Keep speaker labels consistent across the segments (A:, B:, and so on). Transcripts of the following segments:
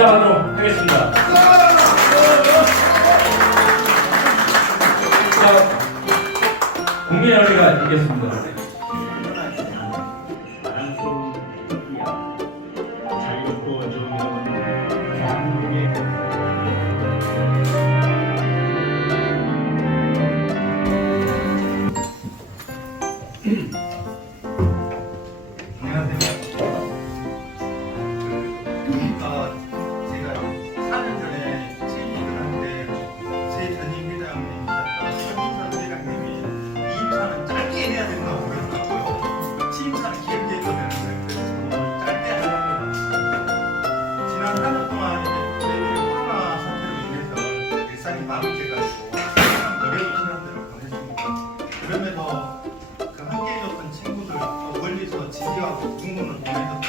A: 시작하도록 하겠습니다. 자, 국민연회가 이겼습니다.
B: 3년 동안 저희들이 코로나 사태로 인해서 일상이 마무리돼가지고 어려운 시간들을 보냈습니다. 그럼에도 그 함께 해줬던 친구들 또 멀리서 지지하고 응원을 보내서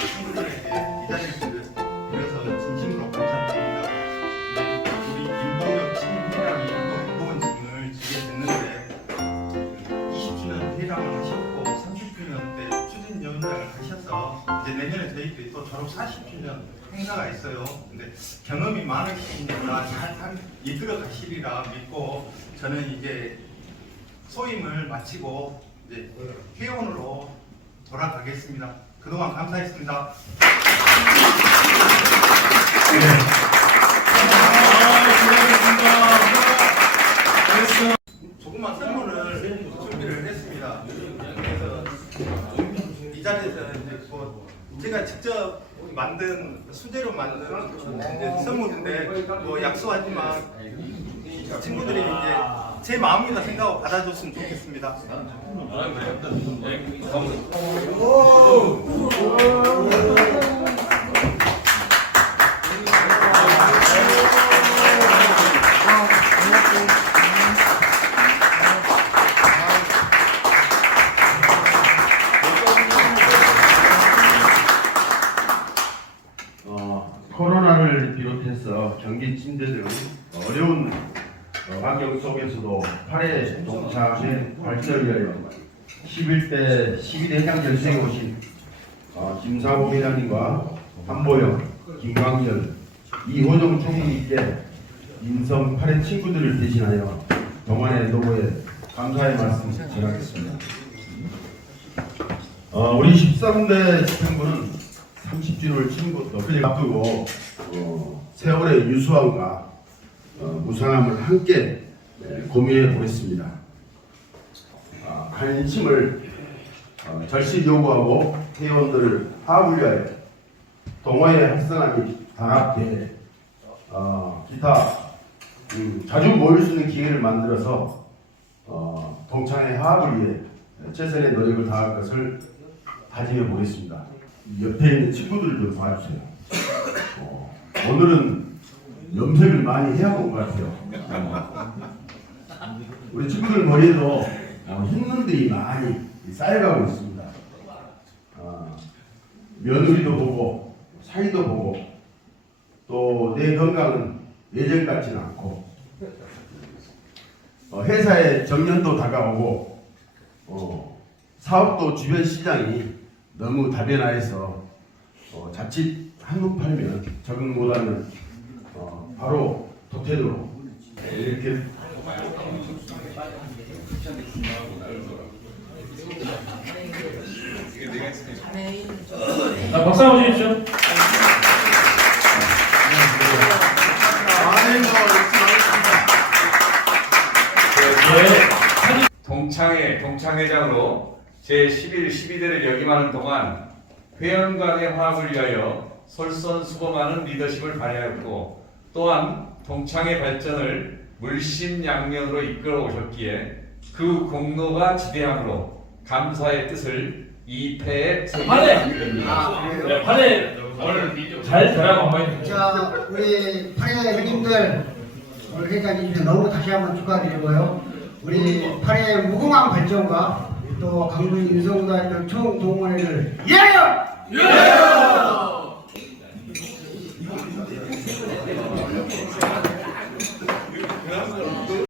B: 40주년 행사가 있어요. 근데 경험이 많으시니까 잘 한- 이끌어 가시리라 믿고 저는 이제 소임을 마치고 이제 회원으로 돌아가겠습니다. 그동안 감사했습니다. 조그만 선물을 준비를 했습니다. 그래서 이 자리에서 이제 뭐 제가 직접 만든 수제로 만든 이제 선물인데 뭐 약속하지만 친구들이 이제 제 마음이다 생각하고 받아줬으면 좋겠습니다.
C: 어, 코로나를 비롯해서 경기 침대 등 어려운 어, 환경 속에서도 8회 동참의 발전을 위하여 11대 12대 해당 결승에 오신 어, 김상호 회장님과 한보영, 김광열, 이호정 총리님께 인성 8회 친구들을 대신하여 동안의 노고에 감사의 말씀 전하겠습니다. 어, 우리 13대 집행부는 30주년을 치는 것도 그저 앞두고 어, 세월의 유수함과 어, 무상함을 함께 네, 고민해 보겠습니다. 아, 관심을 어, 절실 요구하고 회원들을 위하여 동호회 활성화 및 단합회 어, 기타 음, 자주 모일 수 있는 기회를 만들어서 어, 동창회 화합을 위해 최선의 노력을 다할 것을 다짐해 보겠습니다. 옆에 있는 친구들 좀 봐주세요. 어, 오늘은 염색을 많이 해야 본것 같아요. 어, 우리 친구들 머리에도 어, 흰눈들이 많이 쌓여가고 있습니다. 어, 며느리도 보고 사이도 보고 또 내 건강은 예전 같지는 않고 어, 회사의 정년도 다가오고 어, 사업도 주변 시장이 너무 다변화해서 어, 자칫 한눈 팔면 적응 못하면 어, 바로 도태도로 이렇게
A: 자, 박수 한번 주십시오. 네,
D: 동창회 동창회장으로 제11, 12대를 역임하는 동안 회원 간의 화합을 위하여 솔선수범하는 리더십을 발휘하였고 또한 동창회 발전을 물심양면으로 이끌어 오셨기에 그 공로가 지대함으로 감사의 뜻을 이 패에
A: 판에. 네, 오늘 잘 되라고 한번 해주세요.
E: 자, 우리 파리의 형님들, 우리 회장님 너무 다시 한번 축하드리고요. 우리 파리의 무궁한 발전과 또 강릉 인성고등학교 총동문회를 위하여!